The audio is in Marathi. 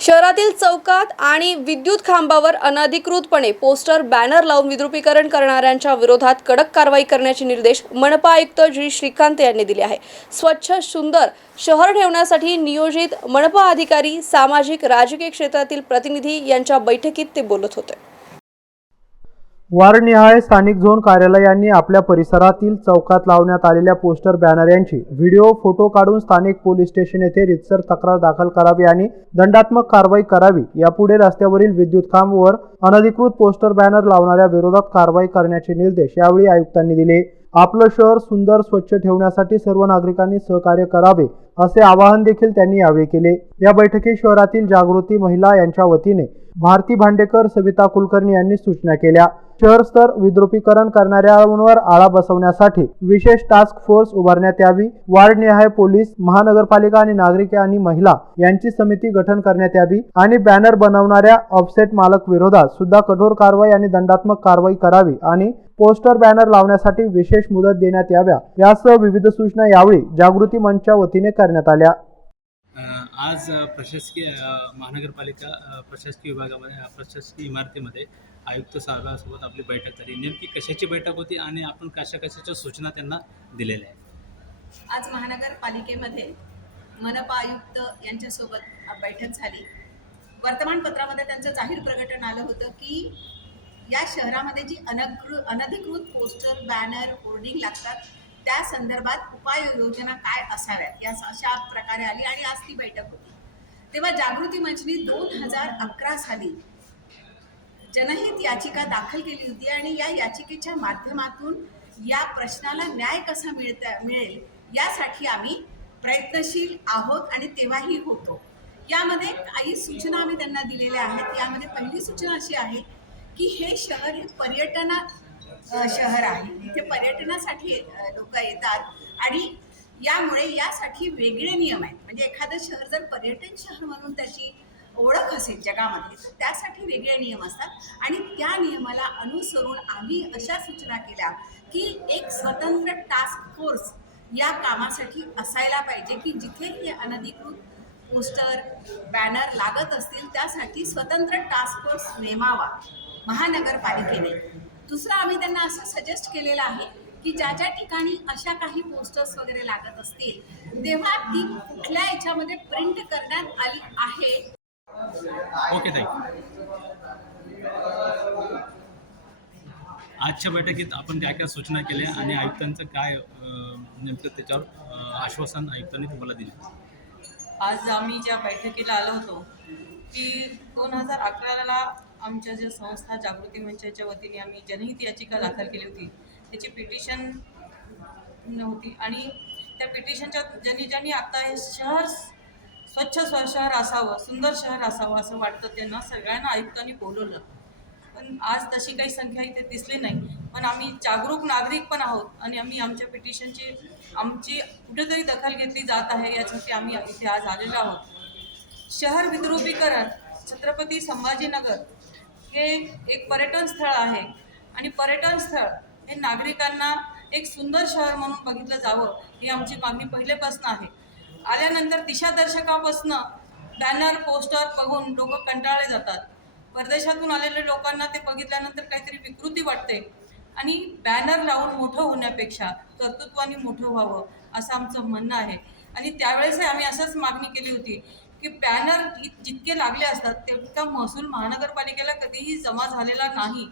शहरातील चौकात आणि विद्युत खांबावर अनधिकृतपणे पोस्टर बॅनर लावून विद्रुपीकरण करणाऱ्यांच्या विरोधात कडक कारवाई करण्याचे निर्देश मनपा आयुक्त जी श्रीकांत यांनी दिले आहे। स्वच्छ सुंदर शहर ठेवण्यासाठी नियोजित मनपा अधिकारी, सामाजिक राजकीय क्षेत्रातील प्रतिनिधी यांच्या बैठकीत ते बोलत होते। वार्डनिहाय स्थानिक झोन कार्यालयांनी आपल्या परिसरातील चौकात लावण्यात आलेल्या पोस्टर बॅनर यांची व्हिडिओ फोटो काढून स्थानिक पोलीस स्टेशन येथे रितसर तक्रार दाखल करावी आणि दंडात्मक कारवाई करावी। यापुढे रस्त्यावरील विद्युत खांब वर अनधिकृत पोस्टर बॅनर लावणाऱ्या विरोधात कारवाई करण्याचे निर्देश यावेळी आयुक्तांनी दिले। आपलं शहर सुंदर स्वच्छ ठेवण्यासाठी सर्व नागरिकांनी सहकार्य करावे असे आवाहन देखील त्यांनी यावेळी केले। या बैठकीत शहरातील जागृती महिला यांच्या वतीने भारती भांडेकर, सविता कुलकर्णी यांनी सूचना केल्या। शहर स्तर विद्रुपीकरण करणाऱ्यांवर आळा बसवण्यासाठी विशेष टास्क फोर्स उभारण्यात यावी। वार्डनिहाय पोलीस, महानगरपालिका आणि नागरिक आणि महिला यांची समिती गठन करण्यात यावी आणि बॅनर बनवणाऱ्या ऑफसेट मालक विरोधात सुद्धा कठोर कारवाई आणि दंडात्मक कारवाई करावी आणि पोस्टर बॅनर लावण्यासाठी विशेष मुदत देण्यात याव्या यासह विविध सूचना यावेळी जागृती मंचच्या वतीने करण्यात आल्या। आज प्रशासकीय महानगरपालिका प्रशासकीय विभागामध्ये प्रशासकीय इमारतीमध्ये आयुक्त साहेबांसोबत आपली बैठक झाली। नेमकी कशाची बैठक होती आणि आपण कशाच्या सूचना त्यांना दिलेल्या आहेत? आज महानगरपालिकेमध्ये मनपा आयुक्त यांच्यासोबत बैठक झाली। वर्तमानपत्रामध्ये त्यांचं जाहीर प्रकटन आलं होतं की या शहरामध्ये जी अनधिकृत पोस्टर, बॅनर, होर्डिंग लागतात त्या संदर्भात उपाययोजना काय असाव्यात या अशा प्रकारे आली आणि आज ती बैठक होती। तेव्हा जागृती मंचने 2011 साली जनहित याचिका दाखल केली होती आणि या याचिकेच्या माध्यमातून या प्रश्नाला न्याय कसा मिळेल यासाठी आम्ही प्रयत्नशील आहोत आणि तेव्हाही होतो। यामध्ये काही सूचना आम्ही त्यांना दिलेल्या आहेत। यामध्ये पहिली सूचना अशी आहे की हे शहर हे शहर आहे, इथे पर्यटनासाठी लोक येतात आणि यामुळे यासाठी वेगळे नियम आहेत। म्हणजे एखादं शहर जर पर्यटन शहर म्हणून त्याची ओळख असेल जगामध्ये तर त्यासाठी वेगळे नियम असतात आणि त्या नियमाला अनुसरून आम्ही अशा सूचना केल्या की एक स्वतंत्र टास्क फोर्स या कामासाठी असायला पाहिजे की जिथे हे अनधिकृत पोस्टर, बॅनर लागत असतील त्यासाठी स्वतंत्र टास्क फोर्स नेमावा महानगरपालिकेने। दुसरं आम्ही त्यांना असं सजेस्ट केलेलं आहे की ज्या ठिकाणी अशा काही पोस्टर्स वगैरे लागत असतील तेव्हा ती कुठल्या याच्यामध्ये प्रिंट करण्यात आली आहे। ओके ताई, आजच्या बैठकीत आपण काय सूचना केल्या आणि आयुक्तांचं काय नेमकं त्याच्यावर आश्वासन आयुक्तांनी तुम्हाला दिलं? आज आम्ही ज्या बैठकीला आलो होतो की 2011ला आमच्या ज्या संस्था जागृती मंचाच्या वतीने आम्ही जनहित याचिका दाखल केली होती त्याची पिटिशन होती आणि त्या पिटिशनच्या ज्यांनी आता हे शहर स्वच्छ शहर असावं, सुंदर शहर असावं असं वाटतं त्यांना सगळ्यांना आयुक्तांनी बोलवलं। पण आज तशी काही संख्या इथे दिसली नाही, पण आम्ही जागरूक नागरिक पण आहोत आणि आम्ही आमच्या पिटिशनची आमची कुठेतरी दखल घेतली जात आहे यासाठी आम्ही इथे आज आलेलो आहोत। शहर विद्रुपीकरण छत्रपती संभाजीनगर हे एक पर्यटन स्थळ आहे आणि पर्यटन स्थळ हे नागरिकांना एक सुंदर शहर म्हणून बघितलं जावं ही आमची मागणी पहिलेपासून आहे। आल्यानंतर दिशादर्शकापासून बॅनर, पोस्टर बघून लोक कंटाळले जातात। परदेशातून आलेल्या लोकांना ते बघितल्यानंतर काहीतरी विकृती वाटते आणि बॅनर लावून मोठं होण्यापेक्षा कर्तृत्वाने मोठं व्हावं असं आमचं म्हणणं आहे। आणि त्यावेळेसही आम्ही असंच मागणी केली होती की बॅनर जितके लागले असतात तितका महसूल महानगरपालिकेला कधीही जमा झालेला नाही